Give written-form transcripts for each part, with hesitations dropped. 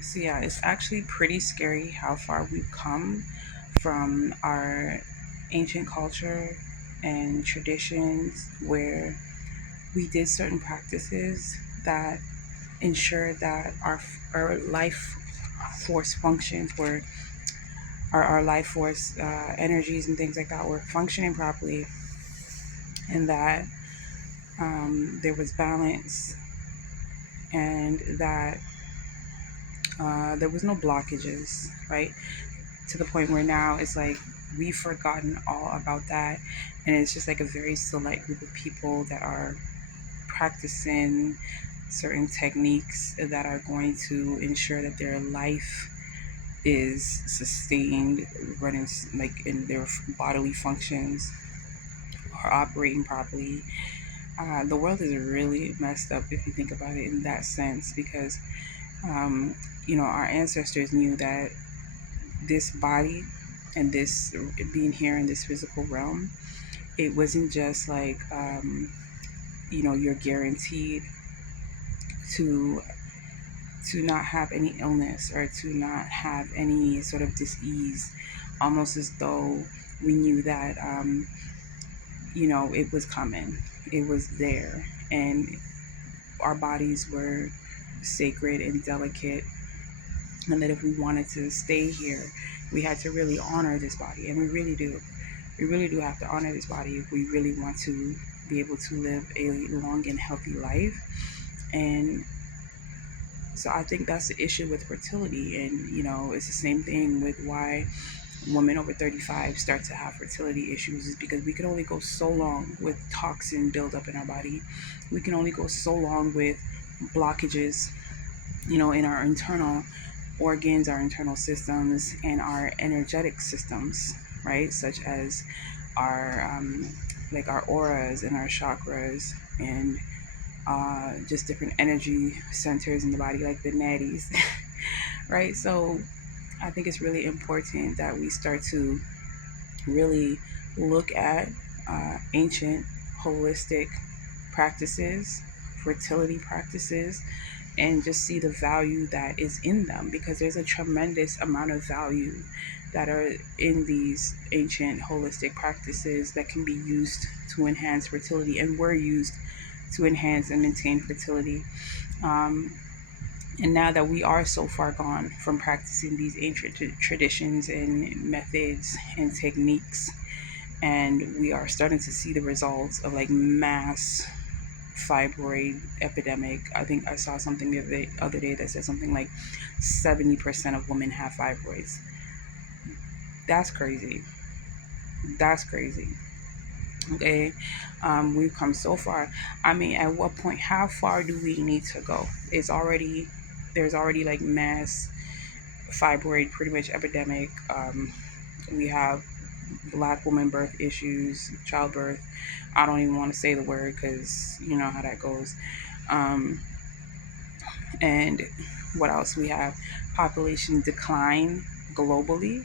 So yeah, it's actually pretty scary how far we've come from our ancient culture and traditions where we did certain practices that ensured that our life force functions were our life force energies and things like that were functioning properly, and that there was balance, and that there was no blockages, right? To the point where now it's like we've forgotten all about that, and it's just like a very select group of people that are practicing certain techniques that are going to ensure that their life is sustained, running like in their bodily functions are operating properly. The world is really messed up if you think about it in that sense, because um, our ancestors knew that this body and this being here in this physical realm, it wasn't just like you're guaranteed to not have any illness or to not have any sort of disease, almost as though we knew that it was coming, it was there, and our bodies were sacred and delicate, and that if we wanted to stay here, we had to really honor this body, and we really do. We really do have to honor this body if we really want to be able to live a long and healthy life. And so I think that's the issue with fertility. And, it's the same thing with why women over 35 start to have fertility issues, is because we can only go so long with toxin buildup in our body. We can only go so long with blockages, in our internal organs, our internal systems, and our energetic systems, right? Such as our like our auras and our chakras, and just different energy centers in the body, like the nadis, right? So I think it's really important that we start to really look at ancient holistic practices, fertility practices, and just see the value that is in them, because there's a tremendous amount of value that are in these ancient holistic practices that can be used to enhance fertility and were used to enhance and maintain fertility. Um, and now that we are so far gone from practicing these ancient traditions and methods and techniques, and we are starting to see the results of like mass fibroid epidemic. I think I saw something the other day that said something like 70% of women have fibroids. That's crazy. That's crazy. Okay. We've come so far. I mean, at what point, how far do we need to go? There's already like mass fibroid pretty much epidemic. We have black woman birth issues, childbirth. I don't even want to say the word because you know how that goes. Um, and what else we have? Population decline globally.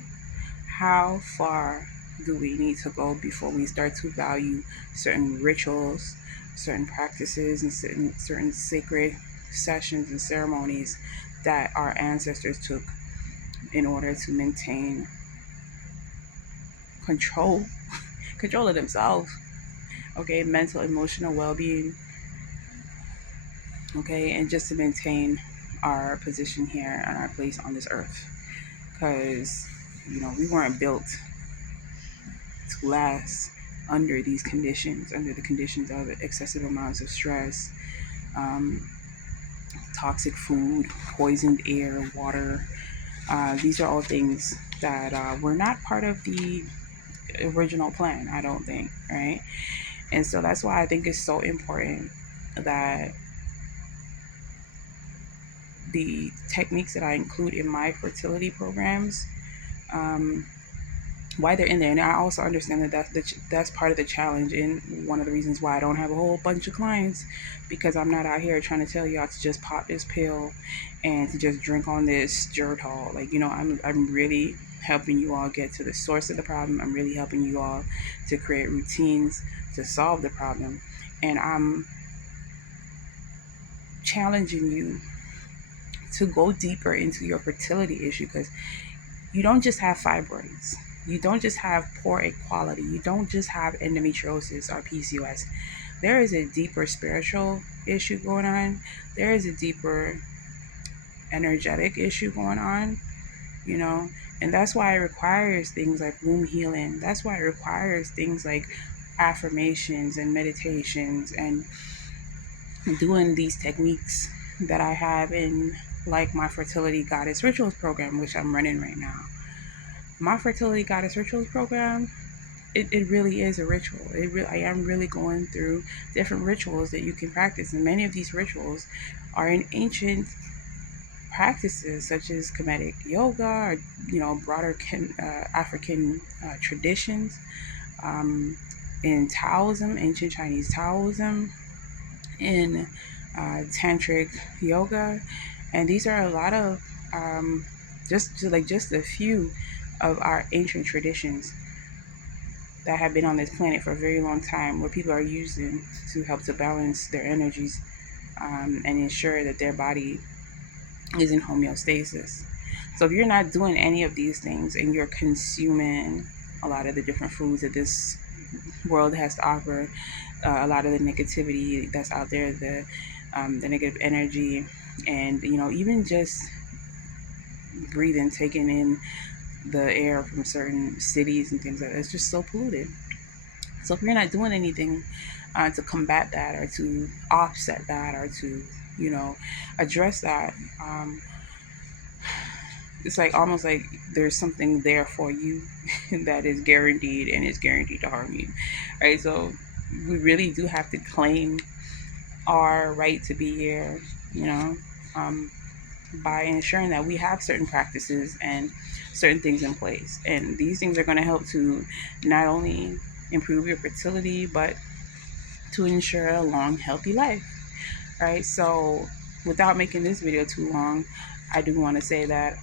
How far do we need to go before we start to value certain rituals, certain practices, and certain sacred sessions and ceremonies that our ancestors took in order to maintain control control of themselves, okay, mental emotional well-being, okay, and just to maintain our position here and our place on this earth, because we weren't built to last under these conditions, under the conditions of excessive amounts of stress, um, toxic food, poisoned air, water. These are all things that were not part of the original plan, I don't think, right? And so that's why I think it's so important that the techniques that I include in my fertility programs, um, why they're in there. And I also understand that that's part of the challenge, and one of the reasons why I don't have a whole bunch of clients, because I'm not out here trying to tell y'all to just pop this pill and to just drink on this Geritol. Like, I'm really helping you all get to the source of the problem. I'm really helping you all to create routines to solve the problem. And I'm challenging you to go deeper into your fertility issue, because you don't just have fibroids. You don't just have poor egg quality. You don't just have endometriosis or PCOS. There is a deeper spiritual issue going on. There is a deeper energetic issue going on, you know, and that's why it requires things like womb healing. That's why it requires things like affirmations and meditations and doing these techniques that I have in, like, my Fertility Goddess Rituals program, which I'm running right now. My Fertility Goddess Rituals program, it really is a ritual. I am really going through different rituals that you can practice, and many of these rituals are in ancient practices such as Kemetic yoga, or broader African traditions, um, in Taoism, ancient Chinese Taoism, in tantric yoga, and these are a lot of just a few of our ancient traditions that have been on this planet for a very long time, where people are using to help to balance their energies, and ensure that their body is in homeostasis. So if you're not doing any of these things and you're consuming a lot of the different foods that this world has to offer, a lot of the negativity that's out there, the negative energy, and even just breathing, taking in the air from certain cities and things like that, it's just so polluted. So if you're not doing anything to combat that, or to offset that, or to address that, it's like almost like there's something there for you that is guaranteed, and it's guaranteed to harm you, right? So we really do have to claim our right to be here, you know, um, by ensuring that we have certain practices and certain things in place. And these things are going to help to not only improve your fertility, but to ensure a long, healthy life, right? So without making this video too long, I do want to say that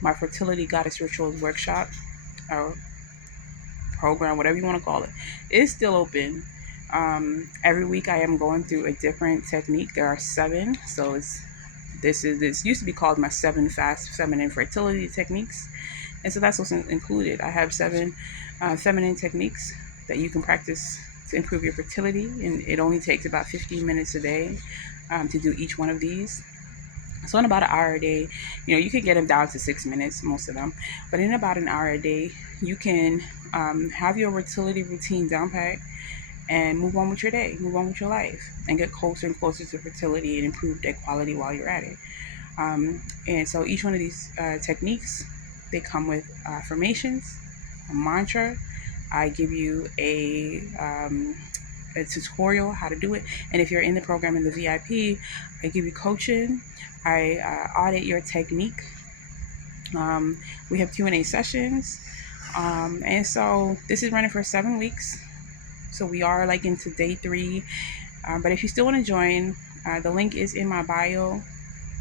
my Fertility Goddess Rituals workshop, or program, whatever you want to call it, is still open. Every week I am going through a different technique. There are 7. So this used to be called my 7 fast feminine fertility techniques. And so that's what's included. I have 7 feminine techniques that you can practice to improve your fertility. And it only takes about 15 minutes a day to do each one of these. So in about an hour a day, you can get them down to 6 minutes, most of them. But in about an hour a day, you can have your fertility routine down pat and move on with your day, move on with your life, and get closer and closer to fertility and improve that quality while you're at it. And so each one of these techniques, they come with affirmations, a mantra. I give you a tutorial how to do it. And if you're in the program in the VIP, I give you coaching. I audit your technique. We have Q&A sessions. And so this is running for 7 weeks. So we are like into day 3. But if you still want to join, the link is in my bio.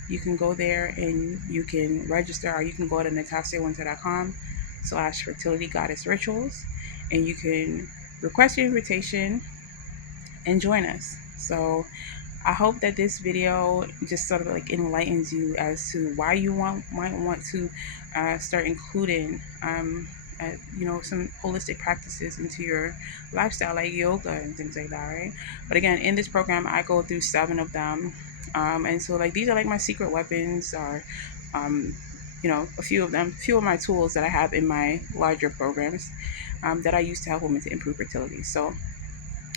You can go there and you can register, or you can go to natasiawinter.com/fertility goddess rituals, and you can request your invitation and join us. So I hope that this video just sort of like enlightens you as to why you might want to start including some holistic practices into your lifestyle, like yoga and things like that, right? But again, in this program I go through 7 of them, and so like these are like my secret weapons, or a few of my tools that I have in my larger programs that I use to help women to improve fertility. So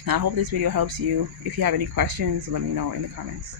I hope this video helps you. If you have any questions, let me know in the comments.